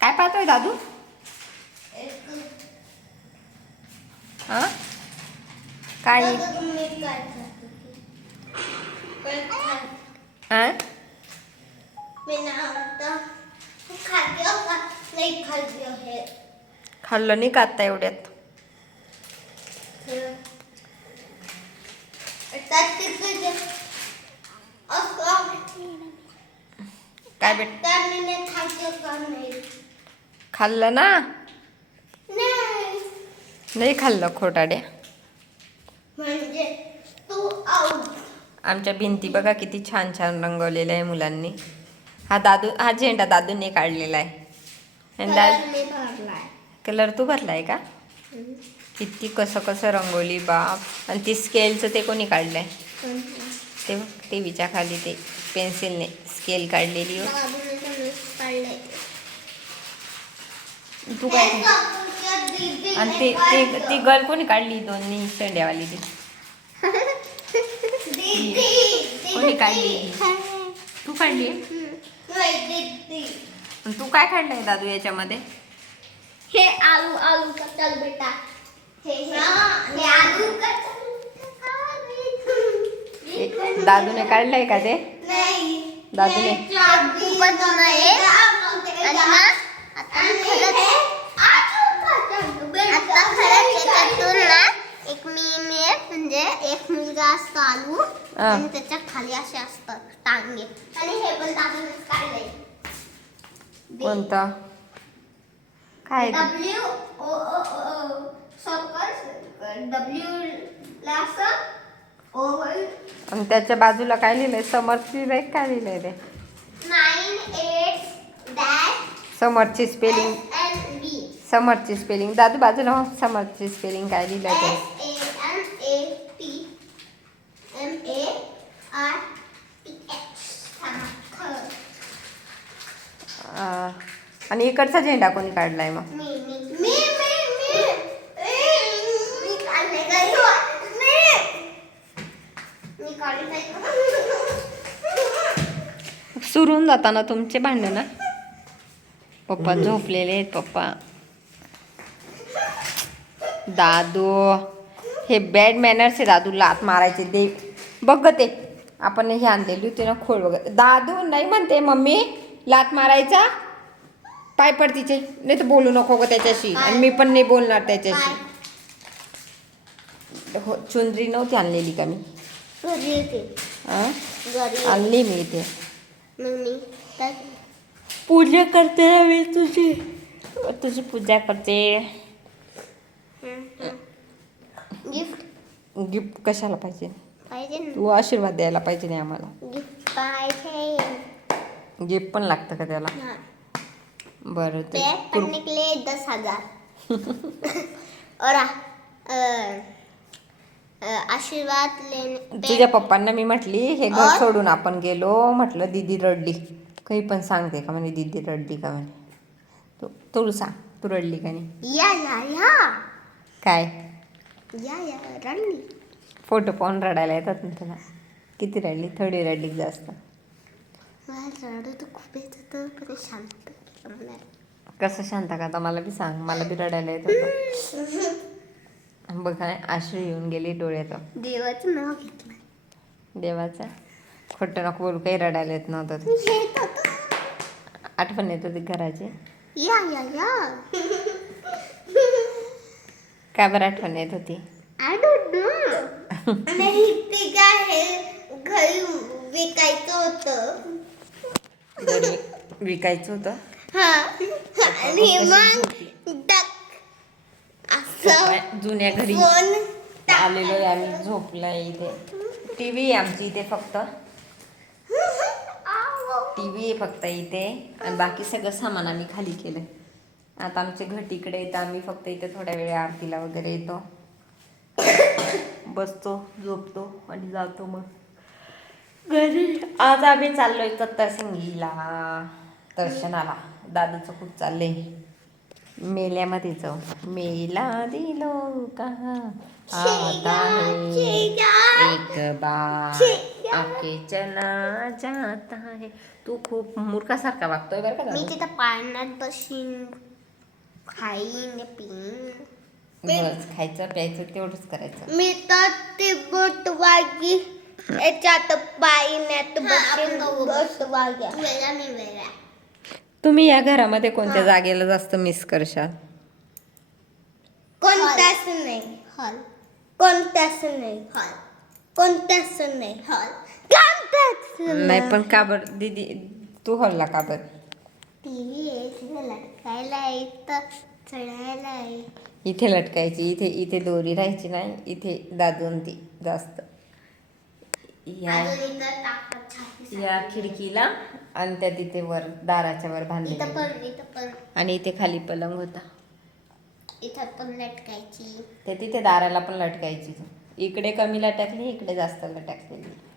काय पाहतोय दादू? हा? काय? खाल्लं नाही का आता एवढ्यात? काय भेट खाल्लं ना? नाही. खाल्लं खोटाड्या. म्हणजे आमच्या भिंती बघा किती छान छान रंगवलेल्या आहे मुलांनी. हा दादू हा झेंडा दादूने काढलेला आहे. कलर तू भरलाय का? किती कसं कसं रंगवली बाप. आणि ती स्केलचं ते कोणी काढलंय? ते बघ, टीव्हीच्या खाली ते पेन्सिलने स्केल काढलेली हो काढलंय तू काय आणि ते ते ती गर्ल कोणी काढली? दोन्ही शेंड्यावाली ती कोणी काढली? तू काढली? तू काय काढलंय दादू याच्यामध्ये? हे आलू आलू का चल बेटा. हे हे. आलू का दादूने काढलंय का ते? नाही. दादूने खूपच जुनं आहे आणि ना आता खरंच आता खरंच याच्यातून ना एक मी मी म्हणजे एक मुलगा असतो आलू हा. आणि त्याच्याखाली असे असतात टांगे. आणि हे पण दादूनच काढलंय. कोणता? काय? W O O circle W ला असं ओव्हल आणि त्याच्या बाजूला काय लिहिलंय? समर्थची रेख काय लिहिलंय ते नाईन एट डॅश समर्थची स्पेलिंग समर्थची स्पेलिंग दादू बाजूला हो. समर्थची स्पेलिंग काय लिहिलंय ते? आणि इकडचा झेंडा कोणी काढलाय मग? मी मी मी मी मी. मी काढले घरी मी. मी काढले सुरून जाताना तुमचे भांडण ना? पप्पा झोपलेले आहेत पप्पा. दादू हे बॅड मॅनर्स आहे दादू लात मारायचे दे. बघ ते. आपण हे आणलेली होती ना खोळ वगैरे. दादू नाही म्हणते मम्मी लात मारायचा? पाय पड तिचे. नाही तर बोलू नको ग त्याच्याशी. आणि मी पण नाही बोलणार त्याच्याशी. हो चुंदरी नव्हती आणलेली का मी? हां आणली मी इथे. पूजा करते मी तुझी. तुझी पूजा करते. गिफ्ट गिफ्ट कशाला पाहिजे? तू आशीर्वाद द्यायला पाहिजे नाही आम्हाला. गिफ्ट पाहिजे. गिफ्ट पण लागतं का त्याला? हाँ, बरं ते कुर- निकले दस हजार. और आ, अ, अ, आशीर्वाद लेने तुझ्या पप्पांना मी म्हटली हे घर और? सोडून आपण गेलो म्हटलं दीदी रडली. काही पण सांगते का म्हणे दीदी रडली का म्हणे? तू तू सांग तू रडली का नाही? या या या. काय? या या रणनी फोटो पाहून रडायला येतात ना तुला. किती रडली? थोडी रडली जास्त. मला रडू तर खूप येत होतं पण शांत. कसं शांत का आता मला बी सांग मला बी रडायला येत होतं. बघा आश्रू येऊन गेली डोळ्यात देवाचं नाव घेतलं. देवाचा? खोटं नको बोलू काही रडायला येत नव्हतं ते. आठवण येत होती घराची? या या या. काय बरं आठवण येत होती? आय डोंट नो नाही ते काय हे घरी विकायचं होतं. विकायचं होतं? हा. आणि मग डक. असं जुन्या घरी फोन आलेलो आहे आम्ही झोपलाय इथे. टी व्ही आहे आमची इथे फक्त. टी व्ही आहे फक्त इथे. आणि बाकी सगळं सामान आम्ही खाली केलं आता आमचे घट इकडे येतं आम्ही फक्त इथे थोड्या वेळ आरतीला वगैरे येतो. बसतो झोपतो आणि जातो मग. घरी. आज आम्ही चाललोय तत्तरसिंगीला दर्शनाला. दादूचं खूप चाललंय. मेल्यामध्ये जाऊ. मेला दिलो कहा आता है एक बार आके चला जाता है तू खूप मूर्खासारखा वागतोय बरं का मी दादू? तिथं पाण्यात बसीन खाईन पिईन. बस खायचं प्यायचं तेवढंच करायचं. मी तर ते बोट वागी. याच्यात पाण्यात बसीन बोट वाग्या. मी तुम्ही या घरामध्ये कोणत्या जागेला जास्त मिस करशाल? कोणताच नाही. हॉल. कोणताच नाही. हॉल. कोणताच नाही. हॉल. कोणताच नाही. पण का बरं? दीदी तू हॉलला का बरं? टीव्ही आहे लटकायला आहे तर चढायला आहे इथे लटकायची इथे इथे दोरी राहायची नाही इथे दादून ती जास्त. या या खिडकीला आणि त्या तिथे वर दाराच्या वर पण आणि इथे खाली पलंग होता. इथं पण लटकायची. ते तिथे दाराला पण लटकायची. इकडे कमी लटकली इकडे जास्त लटकलेली